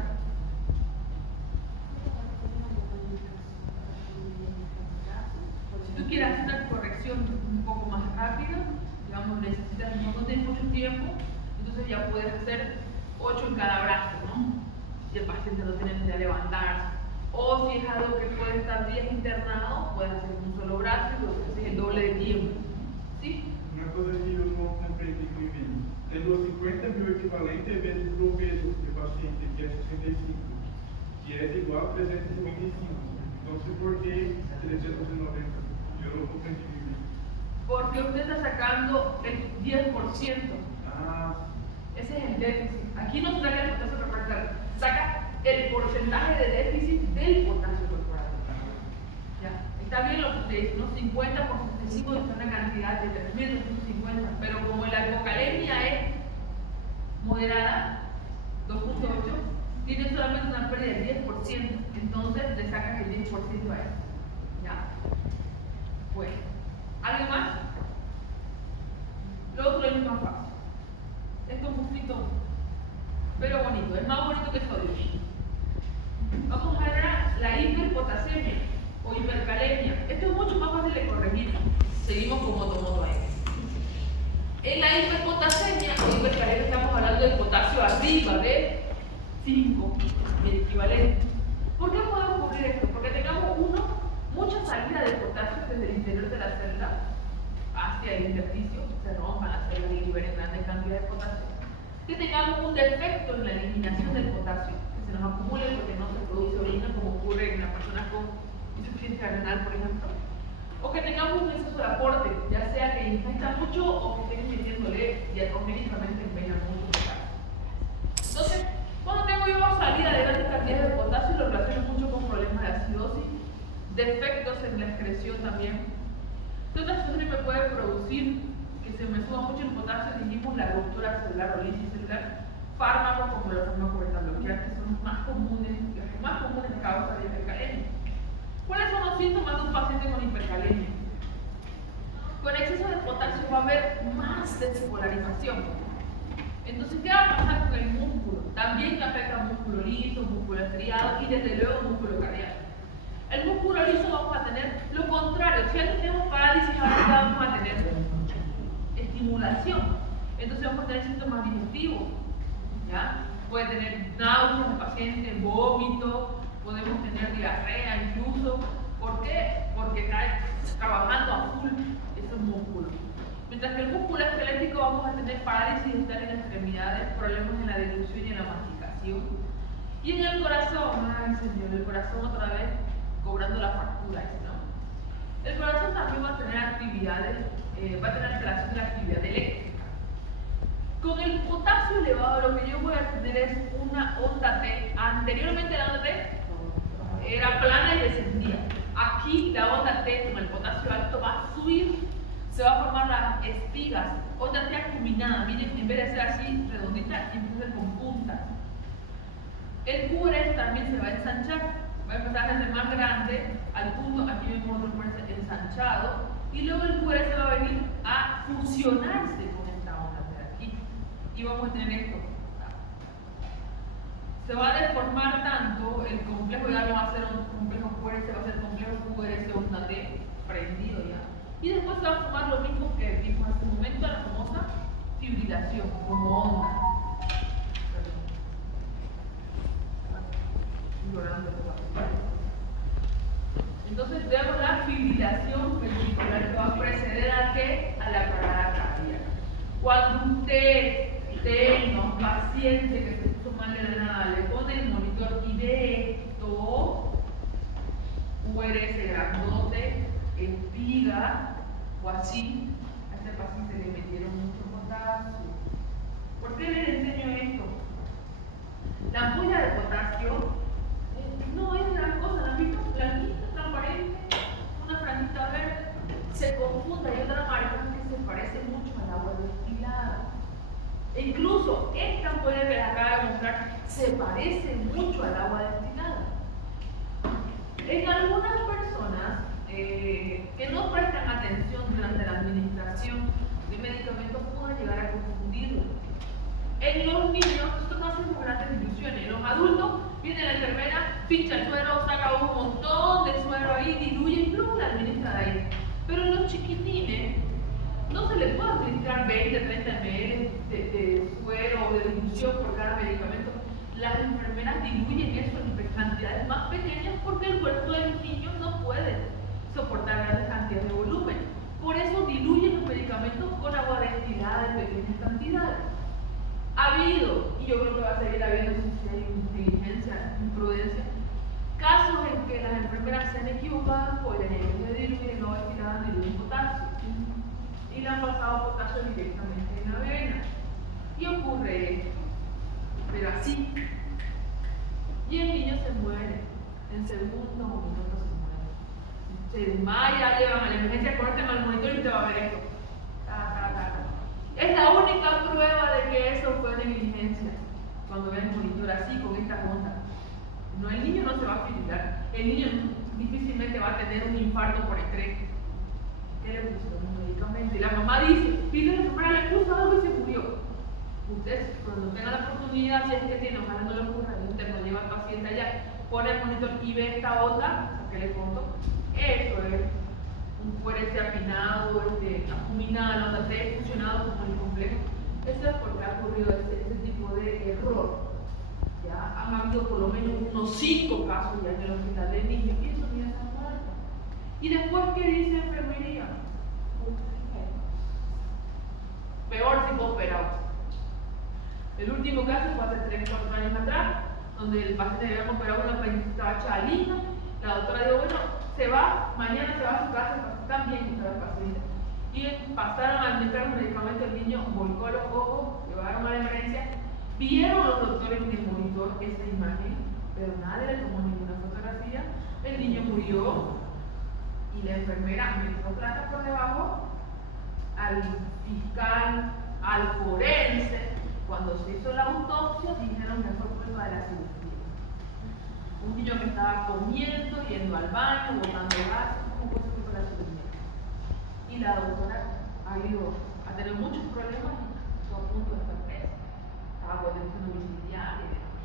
Si tú quieres hacer una corrección un poco más rápida, digamos, necesitas no tener mucho tiempo, entonces ya puedes hacer 8 en cada brazo, ¿no? Si el paciente no tiene necesidad de levantarse. O si es algo que puede estar días internado, puedes hacer un solo brazo y luego haces el doble de tiempo. ¿Sí? Una cosa que eu não compreendi muy bien. Tengo 50.000 equivalentes vezes o peso do paciente, que é 65, que é igual a 355. Entonces, ¿por qué 390? Yo no comprendí muy bien. Porque usted está sacando el 10%. Ah, Ese es el déficit. Aquí no saca el potasio corporal, saca el porcentaje de déficit del potasio corporal. Ya. Está bien lo que usted dice, ¿no? 50 por 65 es una cantidad de 3.250, pero como la hipocalemia es moderada, 2.8, tiene solamente una pérdida del 10%, entonces le sacas el 10% a él. Ya. Bueno, ¿algo más? Lo otro es más fácil. Esto es un poquito, pero bonito, es más bonito que sodio. Vamos a ver la hiperpotasemia o hipercalemia. Esto es mucho más fácil de corregir. Seguimos con motomoto ahí. En la hiperpotasemia o hipercalemia estamos hablando del potasio arriba de 5, el equivalente. ¿Por qué podemos ocurrir esto? Porque tengamos mucha salida de potasio desde el interior de la célula hacia el intersticio, se rompan las células y liberen grandes cantidades de potasio. Que tengamos un defecto en la eliminación del potasio, que se nos acumule porque no se produce orina, como ocurre en las personas con insuficiencia renal, por ejemplo. O que tengamos un exceso de aporte, ya sea que ingesta mucho o que estén metiéndole diacrogénicamente en vena mucho potasio. Entonces, cuando tengo yo salida de grandes cantidades de potasio, lo relaciono mucho con problemas de acidosis, defectos en la excreción también. ¿Qué otras situaciones me puede producir que se me suba mucho el potasio? Dijimos la ruptura celular o lisis celular. Fármacos como los fármacos beta-bloqueantes que son los más comunes causas de hipercalemia. ¿Cuáles son los síntomas de un paciente con hipercalemia? Con exceso de potasio va a haber más despolarización. Entonces, ¿qué va a pasar con el músculo? También afecta al músculo liso, músculo estriado y desde luego el músculo cardíaco. El músculo liso vamos a tener lo contrario. Si antes tenemos parálisis, ahora vamos a tener estimulación. Entonces vamos a tener síntomas digestivos. ¿Ya? Puede tener náuseas el paciente, vómito, podemos tener diarrea incluso. ¿Por qué? Porque está trabajando a full esos músculos. Mientras que el músculo esquelético vamos a tener parálisis dental en las extremidades, problemas en la deglución y en la masticación. Y en el corazón, ay señor, el corazón otra vez cobrando la factura, ¿no? El corazón también va a tener actividades, va a tener alteración de la actividad eléctrica. Con el potasio elevado, lo que yo voy a tener es una onda T. Anteriormente la onda T era plana y descendía. Aquí la onda T con el potasio alto va a subir, se va a formar las espigas, onda T acuminada. Miren, en vez de ser así redondita, empieza a ser con puntas. El QRS también se va a ensanchar, va a empezar a ser más grande al punto, aquí vemos otro QRS ensanchado, y luego el QRS va a venir a fusionarse con esta onda de aquí. Y vamos a tener esto. Se va a deformar tanto, el complejo ya no va a ser un complejo QRS, va a ser complejo QRS onda T prendido ya. Y después se va a formar lo mismo que vimos hace un momento, la famosa fibrilación, como onda. Entonces vemos la fibrilación ventricular que va a preceder a qué? A la parada cardíaca. Cuando usted tenga un paciente que se puso mal de la nada, le pone el monitor y ve esto, QRS grandote, espiga o así, a este paciente le metieron mucho potasio. ¿Por qué les enseño esto? La ampolla de potasio no es gran cosa, ¿la han visto? Blanquita, transparente, una franjita verde, se confunda y otra amarilla que se parece mucho al agua destilada. E incluso esta ampolla que les acabo de mostrar se parece mucho al agua destilada. En algunas personas que no prestan atención durante la administración de medicamentos puede llegar a confundirlo. En los niños esto no hace grandes ilusiones. En los adultos viene la enfermera, pincha el suero, saca un montón de suero ahí, diluye y luego la administra de ahí. Pero en los chiquitines no se les puede administrar 20, 30 ml de suero o de dilución por cada medicamento. Las enfermeras diluyen eso en cantidades más pequeñas porque el cuerpo del niño no puede soportar grandes cantidades de volumen. Por eso diluyen los medicamentos con agua destilada en pequeñas cantidades. Ha habido, y yo creo que va a seguir habiendo si hay negligencia, imprudencia, casos en que las enfermeras se han equivocado por el hecho de diluir en agua destilada diluyen potasio y le han pasado potasio directamente en la vena. Y ocurre esto, pero así. Y el niño se muere, en segundos o minutos se desmaya, llevan a la emergencia, corten al monitor y te va a ver esto. Es la única prueba de que eso fue negligencia. Cuando ven el monitor así, con esta onda. No, el niño no se va a filiar. El niño difícilmente va a tener un infarto por estrés. ¿Qué le puso? Un medicamento. Y la mamá dice, la enfermera le puso algo y se murió. Usted, cuando tenga la oportunidad, si es que tiene, ojalá no le ocurra, usted no lleva al paciente allá, pone el monitor y ve esta onda, que le contó. Eso es un fuerte afinado, acuminado, fusionado como el complejo. Eso es porque ha ocurrido ese tipo de error. Ya han habido por lo menos unos 5 casos ya en el hospital de niños y esos niños han muerto. Y después, ¿qué dice enfermería? Peor si fue operado. El último caso fue hace 3 o 4 años atrás, donde el paciente había operado una apendicitis chalina. La doctora dijo, bueno, se va, mañana se va a su casa, también estaba el paciente. Y pasaron a administrar un medicamento, el niño volcó los ojos, llevaron a la emergencia, vieron los doctores en el monitor esa imagen, pero nadie le tomó ninguna fotografía, el niño murió y la enfermera metió plata por debajo al fiscal, al forense. Cuando se hizo la autopsia dijeron que fue culpa de la cirugía. Un niño que estaba comiendo, yendo al baño, botando gases, ¿cómo fue culpa de la cirugía? Y la doctora ha tenido muchos problemas y estuvo a punto de estar presa. Estaba con detención domiciliaria y demás.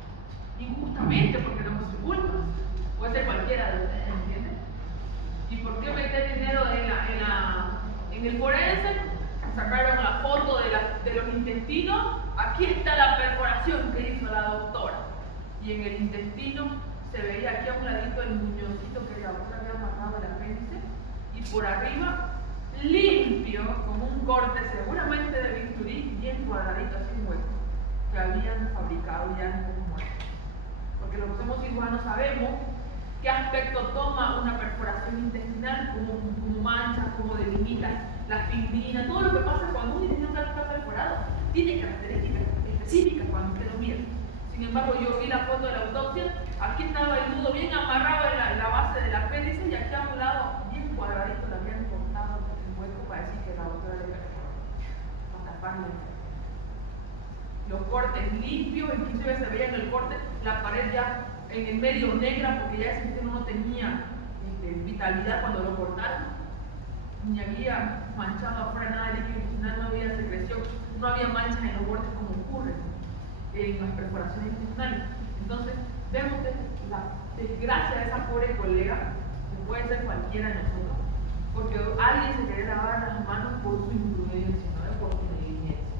Injustamente porque no fue su culpa. Puede ser cualquiera de ustedes, ¿entienden? ¿Y por qué meter dinero en el forense? Sacaron la foto de los intestinos. Aquí está la perforación que hizo la doctora. Y en el intestino se veía aquí a un ladito el muñoncito que la doctora había amarrado el apéndice. Y por arriba, limpio, como un corte seguramente de bisturí, bien cuadradito, así un hueco, que habían fabricado ya en el muerto. Porque los que somos cirujanos sabemos qué aspecto toma una perforación intestinal, como mancha, como delimita la fibrina, todo lo que pasa cuando un intestino está perforado tiene características específicas cuando usted lo mira. Sin embargo, yo vi la foto de la autopsia, aquí estaba el nudo bien amarrado en la base del apéndice y aquí a un lado, bien cuadradito, le habían cortado el hueco para decir que la doctora le perforó, para taparlo. Los cortes limpios, inclusive se veía en el corte la pared ya en el medio negra porque ya ese intestino no tenía vitalidad cuando lo cortaron. Ni había manchado afuera nada de líquido intestinal, no había secreción, no había manchas en los bordes como ocurre en las perforaciones intestinales. Entonces, vemos la desgracia de esa pobre colega, que puede ser cualquiera de nosotros, porque alguien se quiere lavar las manos por su imprudencia, no por su negligencia.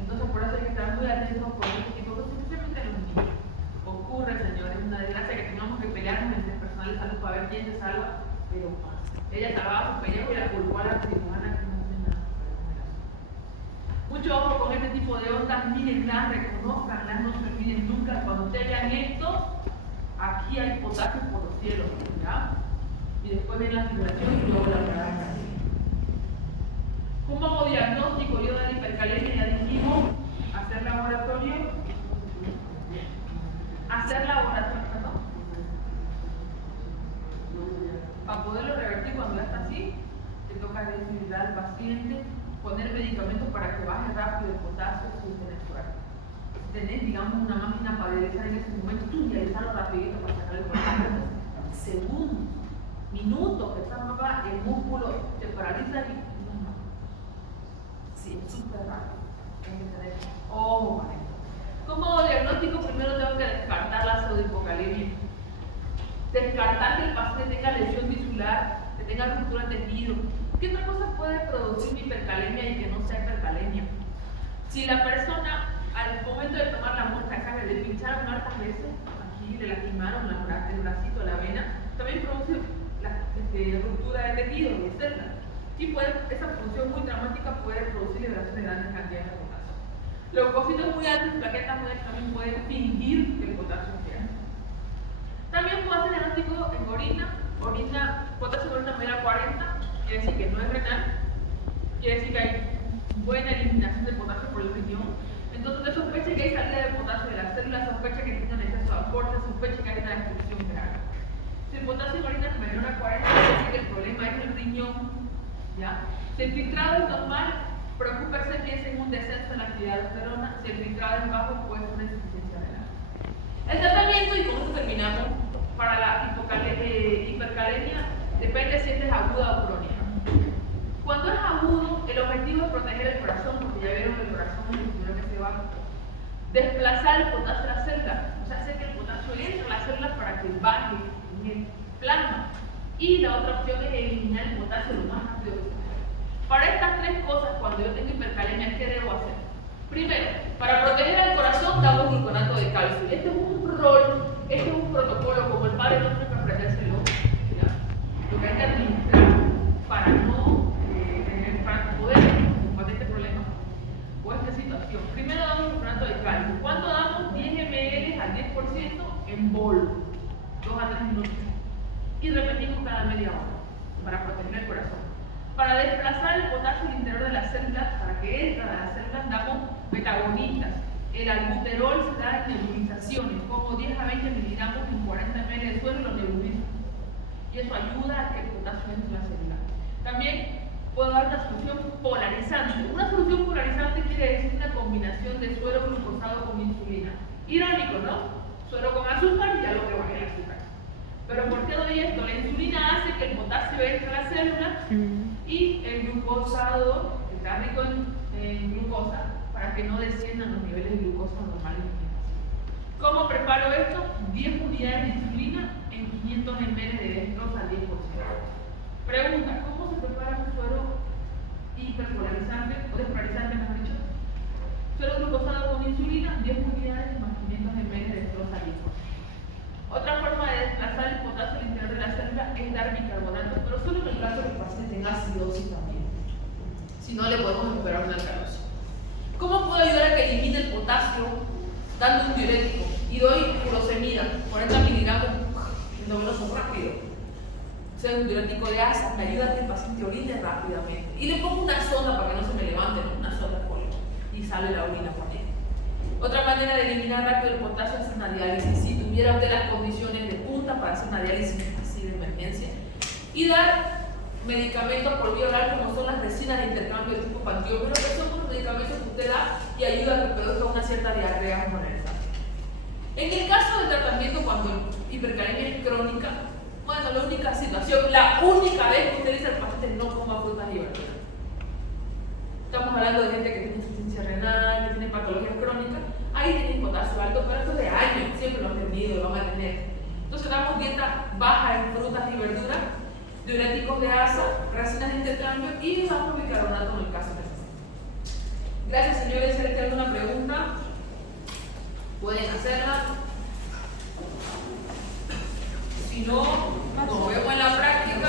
Entonces, por eso hay que estar muy atentos con este tipo de cosas, especialmente en los niños. Ocurre, señores, una desgracia que tengamos que pelearnos entre el personal de salud para ver quién se salva, pero ella salvaba su pellejo y la culpó a la cirujana que no tiene nada que ver con el asunto. Mucho ojo con este tipo de ondas, mírenlas, reconozcanlas, no se olviden nunca. Cuando ustedes vean esto, aquí hay potasio por los cielos, ¿ya? Y después ven la fibración y luego la parada. Como diagnóstico yo de la hipercalemia ya dijimos, hacer laboratorio, perdón. Para poderlo revertir cuando ya está así, te toca desfibrilar al paciente, poner medicamentos para que baje rápido el potasio sin tener suerte. Si tenés, digamos, una máquina para dializar en ese momento, tú dializarlo rapidito para sacar el potasio. Segundos. minutos que esta mamá, el músculo te paraliza y no. Sí, es súper rápido. Hay que tener ojo con esto. Como diagnóstico, primero tengo que descartar la pseudohipocalemia. Descartar que el paciente tenga lesión tisular, que tenga ruptura de tejido. ¿Qué otra cosa puede producir mi hipercalemia y que no sea hipercalemia? Si la persona al momento de tomar la muestra de sangre le pincharon hartas veces, aquí le lastimaron el bracito, la vena, también produce ruptura de tejido, de células. Y esa función muy traumática puede producir liberación de grandes cantidades de potasio. Leucocitos muy altos y plaquetas muy altas también pueden fingir que el potasio esté alto. También puedo hacer diagnóstico en orina, potasio en orina media 40, quiere decir que no es renal, quiere decir que hay buena eliminación de potasio por el riñón. Entonces, usted sospecha que hay salida de potasio de las células, sospecha que tiene un exceso de aporte, sospecha que hay una destrucción grave. Si el potasio en orina es menor a 40, quiere decir que el problema es el riñón. ¿Ya? Si el filtrado es normal, preocúpese, piense en un descenso en la actividad de aldosterona. Si el filtrado es bajo, puede ser una insuficiencia renal. El tratamiento, y con esto terminamos, para la hipercalemia, depende si es aguda o crónica. Cuando es agudo, el objetivo es proteger el corazón, porque ya vieron que el corazón es el primero que se va. Desplazar el potasio a la célula, o sea, hacer que el potasio entre a las células para que baje en el plasma. Y la otra opción es eliminar el potasio lo más rápido que se pueda. Para estas tres cosas, cuando yo tengo hipercalemia, ¿qué debo hacer? Primero, para proteger al corazón, damos gluconato de calcio. Este es un rol, este es un protocolo, como el padre no tiene que aprendérselo, lo que hay que administrar para no para poder combatir este problema o esta situación. Primero damos gluconato de calcio. ¿Cuánto damos? 10 ml al 10% en bol, 2 a 3 minutos. Y repetimos cada media hora para proteger el corazón. Para desplazar el potasio al interior de las células, para que entre a las células, damos metagonistas. El albuterol se da en nebulizaciones, como 10 a 20 miligramos en 40 ml de suero, lo nebuliza. Y eso ayuda a que el potasio entre en la célula. También puedo dar una solución polarizante. Una solución polarizante quiere decir una combinación de suero glucosado con insulina. Irónico, ¿no? Suero con azúcar y ya lo que baja el azúcar. Pero ¿por qué doy esto? La insulina hace que el potasio entre a la célula y el glucosado está rico en glucosa para que no desciendan los niveles de glucosa normales. ¿Cómo preparo esto? 10 unidades de insulina en 500 ml de dextrosa al 10%. Pregunta, ¿cómo se prepara un suero hiperpolarizante o despolarizante, mejor dicho? Suero glucosado con insulina, 10 unidades más 500 ml de dextrosa al 10%. Otra forma de desplazar el potasio al interior de la célula es dar bicarbonato, pero solo en el caso de que el paciente tenga acidosis también. Si no, le podemos recuperar una alcalosis. ¿Cómo puedo ayudar a que elimine el potasio dando un diurético? Y doy furosemida, 40 miligramos endovenoso rápido. O sea, un diurético de asa, me ayuda a que el paciente orine rápidamente. Y le pongo una sonda para que no se me levante, una sonda de polio, y sale la orina por ahí. Otra manera de eliminar rápido el potasio es una diálisis. Si tuviera usted las condiciones de punta para hacer una diálisis así de emergencia. Y dar medicamentos por vía oral, como son las resinas de intercambio de tipo pantiómero, que son unos medicamentos que usted da y ayuda a que produzca una cierta diarrea generalizada. En el caso del tratamiento, cuando la hipercalemia es crónica, bueno, la única situación, la única vez que usted dice al paciente no coma frutas y verduras. Estamos hablando de gente que tiene insuficiencia renal, que tiene patologías crónicas, ahí tienen potasio alto, pero esto de años, siempre lo han tenido, lo van a tener. Entonces damos dieta baja en frutas y verduras, diuréticos de asa, resinas de intercambio y damos bicarbonato en el caso de eso. Gracias, señores. Si les queda alguna pregunta, pueden hacerla. Si no, nos vemos en la práctica.